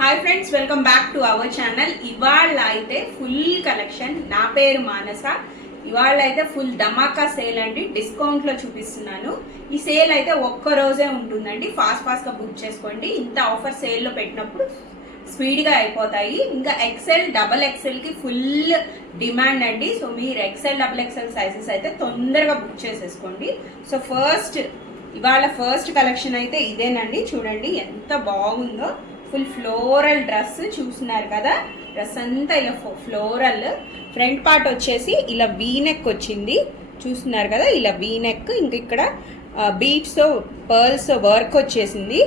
Hi friends, welcome back to our channel. ఇవాళ అయితే full collection. నా పేరు మానస. ఇవాళ అయితే ఫుల్ ధమాకా సేల్ అండి, డిస్కౌంట్లో చూపిస్తున్నాను. ఈ సేల్ అయితే ఒక్క రోజే ఉంటుందండి, ఫాస్ట్గా బుక్ చేసుకోండి. ఇంత ఆఫర్ సేల్లో పెట్టినప్పుడు స్పీడ్గా అయిపోతాయి. ఇంకా ఎక్సెల్ డబల్ ఎక్సెల్కి ఫుల్ డిమాండ్ అండి. సో మీరు ఎక్సెల్ డబల్ ఎక్సెల్ సైజెస్ అయితే తొందరగా బుక్ చేసేసుకోండి. సో ఇవాళ ఫస్ట్ కలెక్షన్ అయితే ఇదేనండి. చూడండి ఎంత బాగుందో. ఫుల్ ఫ్లోరల్ డ్రెస్ చూస్తున్నారు కదా. డ్రెస్ అంతా ఇలా ఫ్లోరల్. ఫ్రంట్ పార్ట్ వచ్చేసి ఇలా వీనెక్ వచ్చింది, చూస్తున్నారు కదా. ఇలా వీనెక్, ఇంక ఇక్కడ బీట్స్ పర్ల్స్ వర్క్ వచ్చేసింది,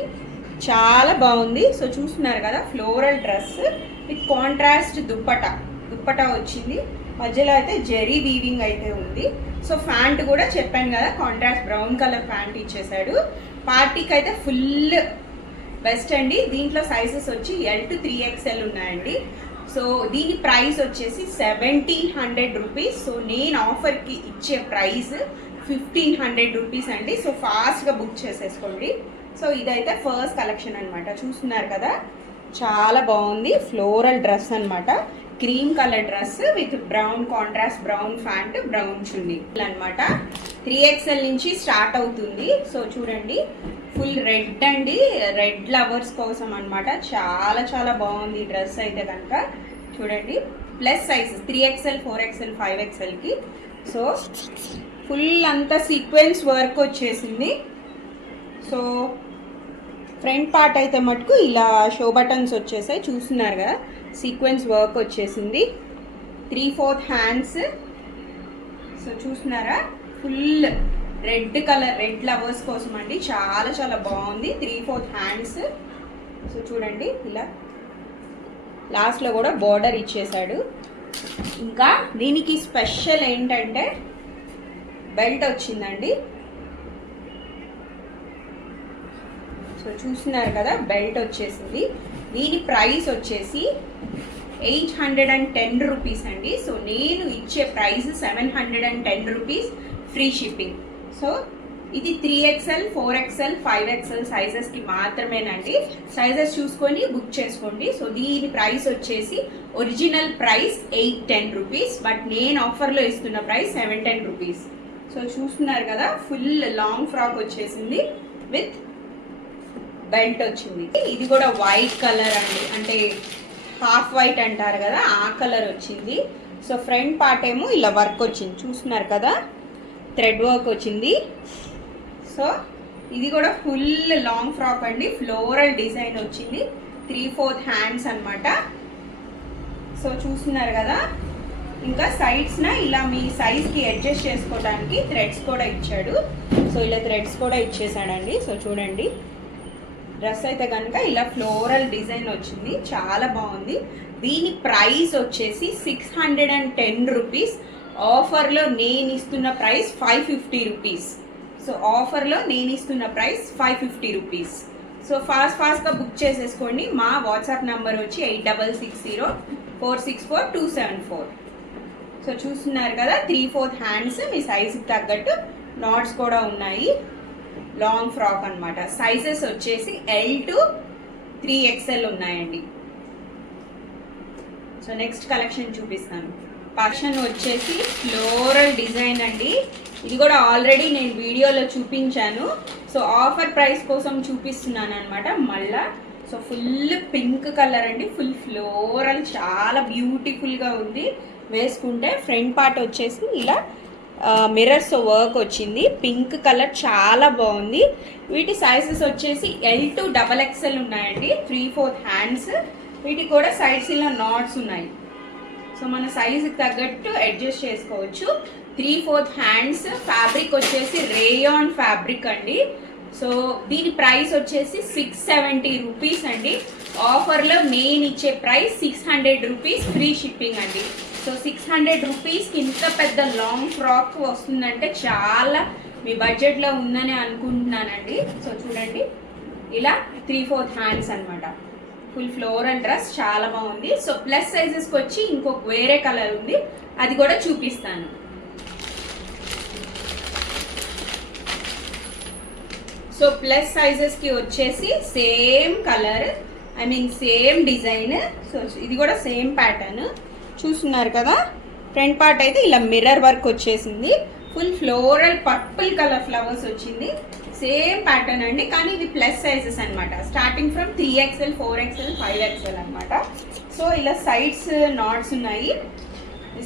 చాలా బాగుంది. సో చూస్తున్నారు కదా, floral dress with contrast dupatta వచ్చింది. మధ్యలో అయితే జెరీ వీవింగ్ అయితే ఉంది. సో ప్యాంట్ కూడా చెప్పాను కదా, కాంట్రాస్ట్ బ్రౌన్ కలర్ ప్యాంట్ ఇచ్చేసాడు. పార్టీకి అయితే ఫుల్ బెస్ట్ అండి. దీంట్లో సైజెస్ వచ్చి L to 3XL ఉన్నాయండి. సో దీని ప్రైస్ వచ్చేసి 1700 రూపీస్. సో నేను ఆఫర్కి ఇచ్చే ప్రైస్ 1500 రూపీస్ అండి. సో ఫాస్ట్గా బుక్ చేసేసుకోండి. సో ఇదైతే ఫస్ట్ కలెక్షన్ అనమాట. చూస్తున్నారు కదా, చాలా బాగుంది. ఫ్లోరల్ డ్రెస్ అనమాట, cream colour dress with brown contrast brown pant, brown chunni అనమాట. 3XL నుంచి స్టార్ట్ అవుతుంది. సో చూడండి, ఫుల్ రెడ్ అండి, రెడ్ లవర్స్ కోసం అనమాట. చాలా చాలా బాగుంది ఈ డ్రెస్ అయితే కనుక. చూడండి, ప్లస్ సైజెస్ 3XL 4XL 5XLకి. సో ఫుల్ అంతా సీక్వెన్స్ వర్క్ వచ్చేసింది. సో ఫ్రంట్ పార్ట్ అయితే మటుకు ఇలా షో బటన్స్ వచ్చేసాయి, చూస్తున్నారు కదా. సీక్వెన్స్ వర్క్ వచ్చేసింది. 3/4 హ్యాండ్స్. సో చూస్తున్నారా, full red colour, red lovers కోసం అండి. చాలా చాలా బాగుంది. 3/4 హ్యాండ్స్. సో చూడండి, ఇలా లాస్ట్లో కూడా బోర్డర్ ఇచ్చేసాడు. ఇంకా దీనికి స్పెషల్ ఏంటంటే బెల్ట్ వచ్చిందండి. సో చూస్తున్నారు కదా, బెల్ట్ వచ్చేసింది. దీని ప్రైస్ వచ్చేసి 810 రూపీస్ అండి. సో నేను ఇచ్చే price 710 rupees, free shipping. So ఇది 3XL 4XL 5XL సైజెస్కి మాత్రమేనండి. సైజెస్ చూసుకొని బుక్ చేసుకోండి. సో దీని ప్రైస్ వచ్చేసి ఒరిజినల్ ప్రైస్ 810 రూపీస్, బట్ నేను ఆఫర్లో ఇస్తున్న ప్రైస్ 710 రూపీస్. సో చూస్తున్నారు కదా, ఫుల్ లాంగ్ ఫ్రాక్ వచ్చేసింది విత్ బెల్ట్ వచ్చింది. ఇది కూడా వైట్ కలర్ అండి, అంటే హాఫ్ వైట్ అంటారు కదా, ఆ కలర్ వచ్చింది. సో ఫ్రంట్ పార్ట్ ఏమో ఇలా వర్క్ వచ్చింది, చూస్తున్నారు కదా, థ్రెడ్ వర్క్ వచ్చింది. సో ఇది కూడా ఫుల్ లాంగ్ ఫ్రాక్ అండి, ఫ్లోరల్ డిజైన్ వచ్చింది. 3/4 హ్యాండ్స్ అనమాట. సో చూస్తున్నారు కదా. ఇంకా సైడ్స్న ఇలా మీ సైజ్కి అడ్జస్ట్ చేసుకోవడానికి థ్రెడ్స్ కూడా ఇచ్చాడు. సో ఇలా థ్రెడ్స్ కూడా ఇచ్చేసాడండి. సో చూడండి, డ్రెస్ అయితే కనుక ఇలా ఫ్లోరల్ డిజైన్ వచ్చింది, చాలా బాగుంది. దీని ప్రైస్ వచ్చేసి 610 రూపీస్. ఆఫర్లో నేను ఇస్తున్న ప్రైస్ 550 రూపీస్. సో ఆఫర్లో నేను ఇస్తున్న ప్రైస్ 550 రూపీస్. సో ఫాస్ట్గా బుక్ చేసేసుకోండి. మా వాట్సాప్ నెంబర్ వచ్చి 8660464274. సో చూస్తున్నారు కదా, 3/4 హ్యాండ్స్, మీ సైజుకి తగ్గట్టు నాట్స్ కూడా ఉన్నాయి. లాంగ్ ఫ్రాక్ అనమాట. సైజెస్ వచ్చేసి L to 3XL ఉన్నాయండి. సో నెక్స్ట్ కలెక్షన్ చూపిస్తాను. కలెక్షన్ వచ్చేసి ఫ్లోరల్ డిజైన్ అండి. ఇది కూడా ఆల్రెడీ నేను వీడియోలో చూపించాను. సో ఆఫర్ ప్రైస్ కోసం చూపిస్తున్నాను అనమాట మళ్ళా. సో ఫుల్ పింక్ కలర్ అండి, ఫుల్ ఫ్లోరల్, చాలా బ్యూటిఫుల్గా ఉంది వేసుకుంటే. ఫ్రంట్ పార్ట్ వచ్చేసి ఇలా మిర్రర్స్ వర్క్ వచ్చింది, పింక్ కలర్, చాలా బాగుంది. వీటి సైజెస్ వచ్చేసి L to XXL ఉన్నాయండి. 3/4 హ్యాండ్స్. వీటికి కూడా సైడ్స్ ఇలా నాట్స్ ఉన్నాయి. సో మన సైజుకి తగ్గట్టు అడ్జస్ట్ చేసుకోవచ్చు. 3/4 హ్యాండ్స్. ఫ్యాబ్రిక్ వచ్చేసి రేయాన్ ఫ్యాబ్రిక్ అండి. సో దీని ప్రైస్ వచ్చేసి 670 రూపీస్ అండి. ఆఫర్లో నేను ఇచ్చే ప్రైస్ 600 రూపీస్, ఫ్రీ షిప్పింగ్ అండి. సో 600 రూపీస్కి ఇంత పెద్ద లాంగ్ ఫ్రాక్ వస్తుందంటే చాలా మీ బడ్జెట్లో ఉందని అనుకుంటున్నానండి. సో చూడండి, ఇలా 3/4 హ్యాండ్స్ అనమాట. ఫుల్ ఫ్లోరల్ డ్రెస్, చాలా బాగుంది. సో ప్లస్ సైజెస్కి వచ్చి ఇంకొక వేరే కలర్ ఉంది, అది కూడా చూపిస్తాను. సో ప్లస్ సైజెస్కి వచ్చేసి same colour I mean same design. So ఇది కూడా సేమ్ ప్యాటర్న్ చూస్తున్నారు కదా. ఫ్రంట్ పార్ట్ అయితే ఇలా మిర్రర్ వర్క్ వచ్చేసింది. Full floral purple colour flowers వచ్చింది. సేమ్ ప్యాటర్న్ అండి, కానీ ఇది ప్లస్ సైజెస్ అనమాట. Starting from 3XL, 4XL, 5XL అనమాట. సో ఇలా సైడ్స్ నాట్స్ ఉన్నాయి,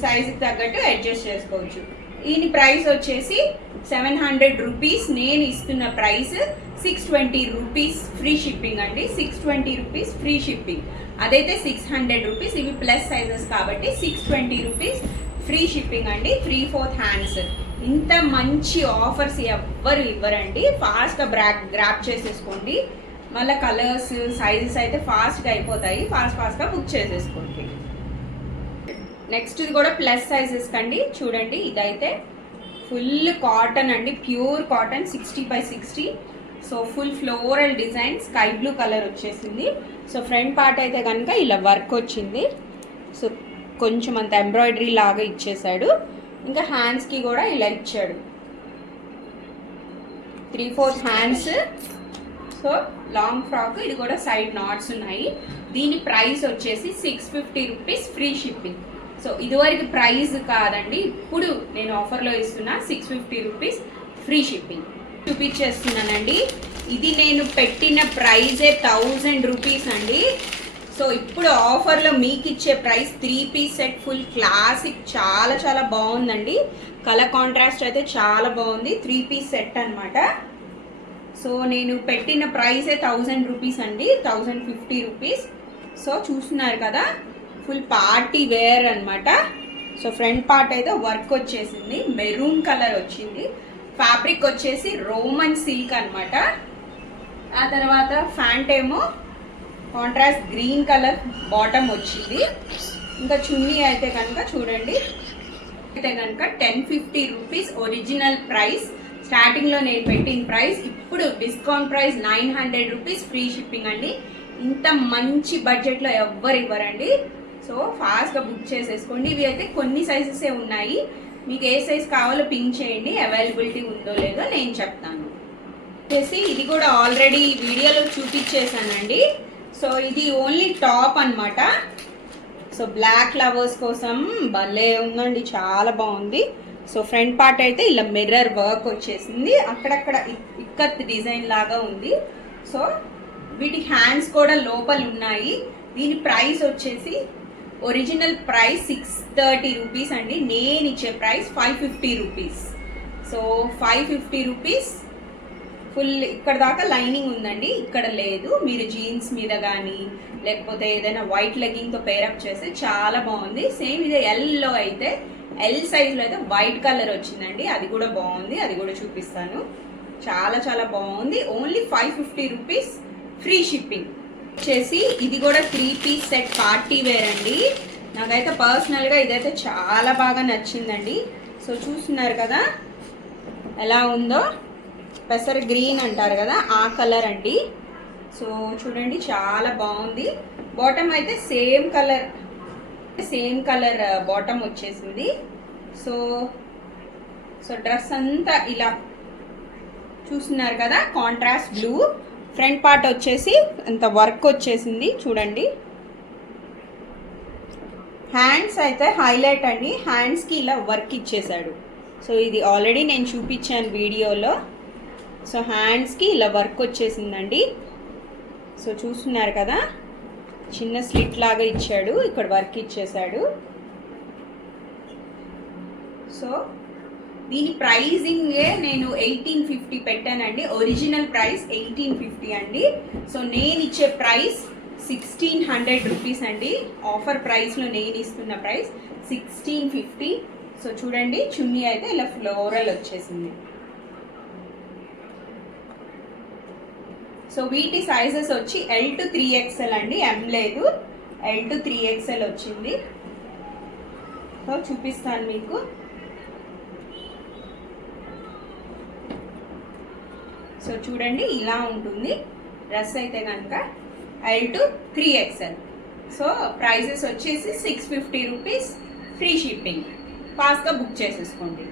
సైజుకి తగ్గట్టు అడ్జస్ట్ చేసుకోవచ్చు. దీని ప్రైస్ వచ్చేసి 700 రూపీస్. నేను ఇస్తున్న ప్రైస్ 620 రూపీస్ ఫ్రీ షిప్పింగ్ అండి. 620 రూపీస్ ఫ్రీ షిప్పింగ్. అదైతే 600 రూపీస్. ఇవి ప్లస్ సైజెస్ కాబట్టి 620 రూపీస్ ఫ్రీ షిప్పింగ్ అండి. 3/4 హ్యాండ్స్. ఇంత మంచి ఆఫర్స్ ఎవ్వరు ఇవ్వరండి. ఫాస్ట్గా గ్రాప్ చేసేసుకోండి. మళ్ళీ కలర్స్ సైజెస్ అయితే ఫాస్ట్గా అయిపోతాయి. ఫాస్ట్గా బుక్ చేసేసుకోండి. నెక్స్ట్ ఇది కూడా ప్లస్ సైజెస్ కండి. చూడండి, ఇదైతే ఫుల్ కాటన్ అండి, pure cotton, 60x60. So full floral design, sky blue colour వచ్చేసింది. సో ఫ్రంట్ పార్ట్ అయితే కనుక ఇలా వర్క్ వచ్చింది. సో కొంచెం అంత ఎంబ్రాయిడరీ లాగా ఇచ్చేసాడు. ఇంకా హ్యాండ్స్కి కూడా ఇలా ఇచ్చాడు, 3/4 హ్యాండ్స్. So long frock. ఇది కూడా సైడ్ నాట్స్ ఉన్నాయి. దీని ప్రైస్ వచ్చేసి 650 రూపీస్ ఫ్రీ షిప్పింగ్. సో ఇదివరకు ప్రైస్ కాదండి, ఇప్పుడు నేను ఆఫర్లో ఇస్తున్నా 650 రూపీస్ ఫ్రీ షిప్పింగ్. చూపించేస్తున్నానండి. ఇది నేను పెట్టిన ప్రైజే 1000 రూపీస్ అండి. సో ఇప్పుడు ఆఫర్లో మీకు ఇచ్చే price 3 piece set full classic, చాలా చాలా బాగుందండి. కలర్ కాంట్రాస్ట్ అయితే చాలా బాగుంది. 3 పీస్ సెట్ అనమాట. సో నేను పెట్టిన ప్రైసే 1000 రూపీస్ అండి, 1050 రూపీస్. సో చూస్తున్నారు కదా, ఫుల్ పార్టీ వేర్ అనమాట. సో ఫ్రంట్ పార్ట్ అయితే వర్క్ వచ్చేసింది, మెరూన్ కలర్ వచ్చింది. ఫ్యాబ్రిక్ వచ్చేసి రోమన్ సిల్క్ అనమాట. ఆ తర్వాత ఫ్యాంట్ ఏమో కాంట్రాస్ట్ గ్రీన్ కలర్ బాటమ్ వచ్చింది. ఇంకా చున్నీ అయితే కనుక చూడండి, అయితే కనుక 1050 రూపీస్ ఒరిజినల్ ప్రైస్. స్టార్టింగ్లో నేను పెట్టిన ప్రైస్, ఇప్పుడు discount price 900 rupees free shipping అండి. ఇంత మంచి బడ్జెట్లో ఎవ్వరు ఇవ్వరండి. సో ఫాస్ట్గా బుక్ చేసేసుకోండి. ఇవి అయితే కొన్ని సైజెసే ఉన్నాయి. మీకు ఏ సైజ్ కావాలో పింక్ చేయండి, అవైలబిలిటీ ఉందో లేదో నేను చెప్తాను. వచ్చేసి ఇది కూడా ఆల్రెడీ వీడియోలో చూపించేసానండి. సో ఇది ఓన్లీ టాప్ అనమాట. సో బ్లాక్ లవర్స్ కోసం భలే ఉందండి, చాలా బాగుంది. సో ఫ్రంట్ పార్ట్ అయితే ఇలా మిర్రర్ వర్క్ వచ్చేసింది, అక్కడక్కడ ఇక్కత్ డిజైన్ లాగా ఉంది. సో వీటి హ్యాండ్స్ కూడా లోపల ఉన్నాయి. దీని ప్రైస్ వచ్చేసి ఒరిజినల్ ప్రైస్ 630 రూపీస్ అండి. నేను ఇచ్చే price 550 rupees. So 550 rupees. Full ఇక్కడ దాకా లైనింగ్ ఉందండి, ఇక్కడ లేదు. మీరు జీన్స్ మీద కానీ లేకపోతే ఏదైనా వైట్ లెగ్గింగ్తో పేరప్ చేస్తే చాలా బాగుంది. సేమ్ ఇదే ఎల్లో అయితే, ఎల్ సైజ్లో అయితే వైట్ కలర్ వచ్చిందండి, అది కూడా బాగుంది, అది కూడా చూపిస్తాను. చాలా చాలా బాగుంది. Only 550 rupees free shipping. వచ్చేసి ఇది కూడా 3 పీస్ సెట్ పార్టీ వేర్ అండి. నాకైతే పర్సనల్గా ఇదైతే చాలా బాగా నచ్చిందండి. సో చూస్తున్నారు కదా ఎలా ఉందో, పెసర గ్రీన్ అంటారు కదా ఆ కలర్ అండి. సో చూడండి చాలా బాగుంది. బాటమ్ అయితే సేమ్ కలర్ బాటమ్ వచ్చేసింది. సో డ్రెస్ అంతా ఇలా చూస్తున్నారు కదా, కాంట్రాస్ట్ బ్లూ. ఫ్రంట్ పార్ట్ వచ్చేసి అంత వర్క్ వచ్చేసింది చూడండి. హ్యాండ్స్ అయితే హైలైట్ అండి, హ్యాండ్స్కి ఇలా వర్క్ ఇచ్చేసాడు. సో ఇది ఆల్రెడీ నేను చూపించాను వీడియోలో. సో హ్యాండ్స్కి ఇలా వర్క్ వచ్చేసిందండి. సో చూస్తున్నారు కదా, చిన్న స్లిట్ లాగా ఇచ్చాడు, ఇక్కడ వర్క్ ఇచ్చేసాడు. సో దీని ప్రైజింగే నేను 1850 పెట్టానండి. ఒరిజినల్ ప్రైస్ 1850 అండి. సో నేను ఇచ్చే ప్రైస్ 1600 రూపీస్ అండి. ఆఫర్ ప్రైస్లో నేను ఇస్తున్న ప్రైస్ 1650. సో చూడండి, చున్నీ అయితే ఇలా ఫ్లోరల్ వచ్చేసింది. సో వీటి సైజెస్ వచ్చి L to 3XL అండి, M లేదు, L to 3XL వచ్చింది. సో చూపిస్తాను మీకు. సో చూడండి ఇలా ఉంటుంది డ్రెస్ అయితే కనుక, L to 3XL. So prices వచ్చేసి 650 రూపీస్ ఫ్రీ షిప్పింగ్. ఫాస్ట్గా బుక్ చేసేసుకోండి.